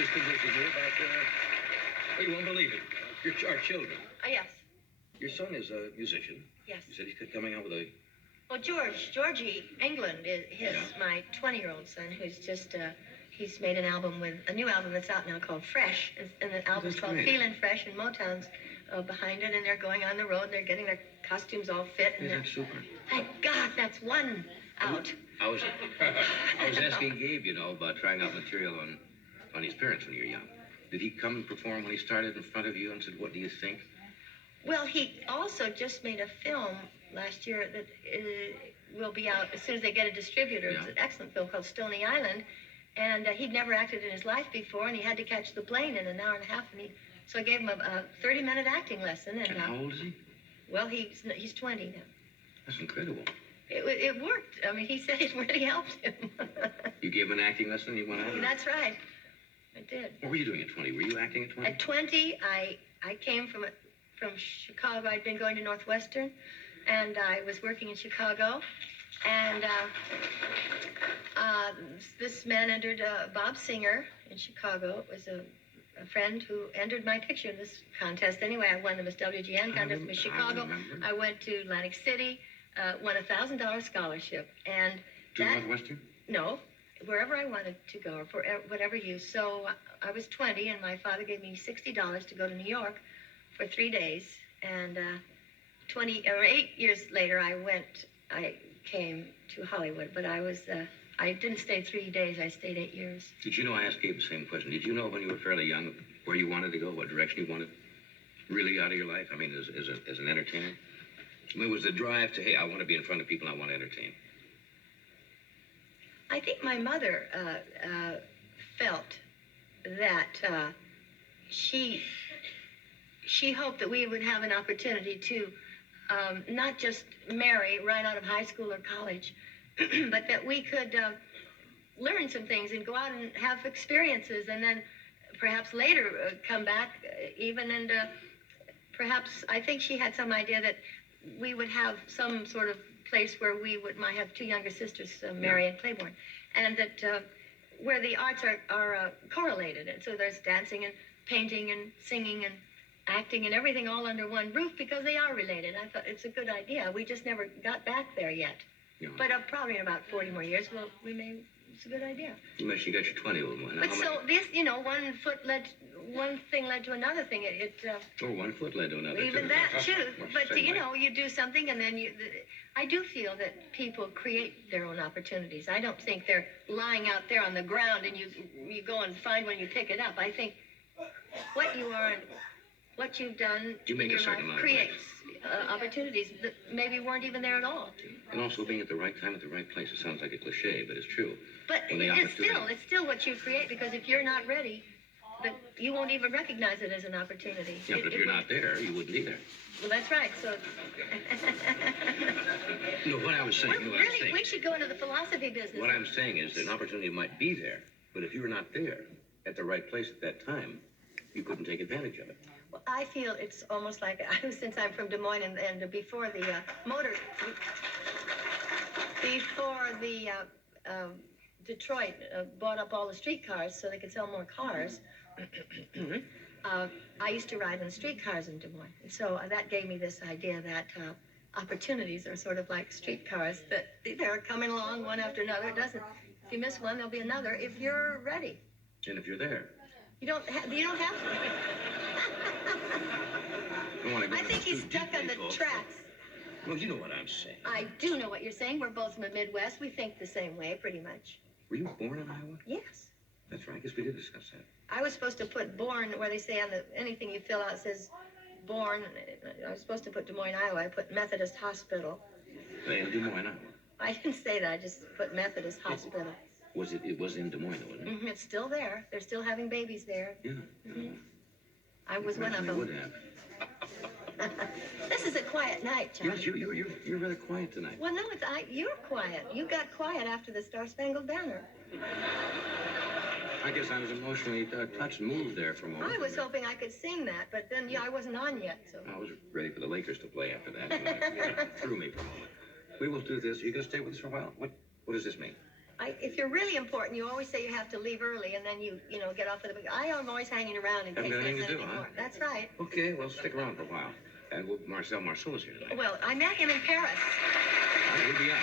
just think this is here about, well, you won't believe it. Our children. Yes. Your son is a musician. Yes. You said he's coming out with a... Well, Georgie England is Yeah. my 20-year-old son, who's just, he's made a new album that's out now called Fresh. And the album's called great. Feelin' Fresh, and Motown's behind it, and they're going on the road, they're getting their costumes all fit. And Isn't that super? Thank God, that's one out. I was asking Gabe, about trying out material on his parents when you were young. Did he come and perform when he started in front of you and said, what do you think? Well, he also just made a film last year that will be out as soon as they get a distributor. Yeah. It's an excellent film called Stony Island. And he'd never acted in his life before, and he had to catch the plane in an hour and a half. So I gave him a 30-minute acting lesson. And how old is he? Well, he's 20 now. That's incredible. It worked. I mean, he said it really helped him. You gave him an acting lesson and he went out? That's right. I did. What were you doing at 20? Were you acting at 20? At 20, I came from Chicago. I'd been going to Northwestern, and I was working in Chicago. And this man entered Bob Singer in Chicago. It was a friend who entered my picture in this contest. Anyway, I won the Miss WGN contest in Chicago. I went to Atlantic City, won a $1,000 scholarship. And to Northwestern? No, wherever I wanted to go, or for whatever use. So I was 20, and my father gave me $60 to go to New York for 3 days. And 8 years later, I came to Hollywood, but I didn't stay 3 days. I stayed 8 years. Did you know, I asked Gabe the same question, did you know when you were fairly young where you wanted to go, what direction you wanted really out of your life? I mean, as an entertainer? I mean, was the drive to, hey, I want to be in front of people, I want to entertain? I think my mother felt that she hoped that we would have an opportunity to not just marry right out of high school or college, but that we could learn some things and go out and have experiences, and then perhaps later come back even, and perhaps I think she had some idea that we would have some sort of place where we might have two younger sisters, Mary and Claiborne, and that where the arts are correlated, and so there's dancing and painting and singing and acting and everything all under one roof because they are related. I thought it's a good idea. We just never got back there yet. Yeah. But probably in about 40 more years, it's a good idea. You mentioned you got your 20-year-old one. But so this, one thing led to another thing. Or one foot led to another. Even that too. But you do something, and then I do feel that people create their own opportunities. I don't think they're lying out there on the ground and you go and find one, you pick it up. I think what you are and what you've done you make in a your life certain creates opportunities that maybe weren't even there at all. And also being at the right time at the right place. It sounds like a cliche, but it's true. But it's still what you create, because if you're not ready, you won't even recognize it as an opportunity. Yeah, but if you're not there, you wouldn't either. Well, that's right. So. No, what I was saying. We should go into the philosophy business. What I'm saying is that an opportunity might be there, but if you're not there at the right place at that time, you couldn't take advantage of it. Well, I feel it's almost like, since I'm from Des Moines and before the Detroit bought up all the streetcars so they could sell more cars, I used to ride in the streetcars in Des Moines. And so that gave me this idea that opportunities are sort of like streetcars, that they're coming along one after another. If you miss one, there'll be another if you're ready. And if you're there. You don't have to. I think he's stuck on the tracks. Well, you know what I'm saying. I do know what you're saying. We're both from the Midwest. We think the same way, pretty much. Were you born in Iowa? Yes. That's right. I guess we did discuss that. I was supposed to put born where they say on anything you fill out says born. I was supposed to put Des Moines, Iowa. I put Methodist Hospital. In Des Moines, Iowa. I didn't say that. I just put Methodist Hospital. It was in Des Moines, wasn't it? Mm-hmm. It's still there. They're still having babies there. Yeah. Mm-hmm. I was one of them. Would have. This is a quiet night, John. Yes, you're rather quiet tonight. Well, no, you're quiet. You got quiet after the Star-Spangled Banner. I guess I was emotionally touched and moved there for a moment. I was hoping I could sing that, but then I wasn't on yet, so. I was ready for the Lakers to play after that. Threw me for a moment. We will do this. Are you going to stay with us for a while? What does this mean? if you're really important, you always say you have to leave early, and then you know, get off with a big. I am always hanging around in case Haven't got there's anything to do, anything huh? more. That's right. Okay, well, stick around for a while. And Marcel Marceau is here tonight. Well, I met him in Paris. He'll be out.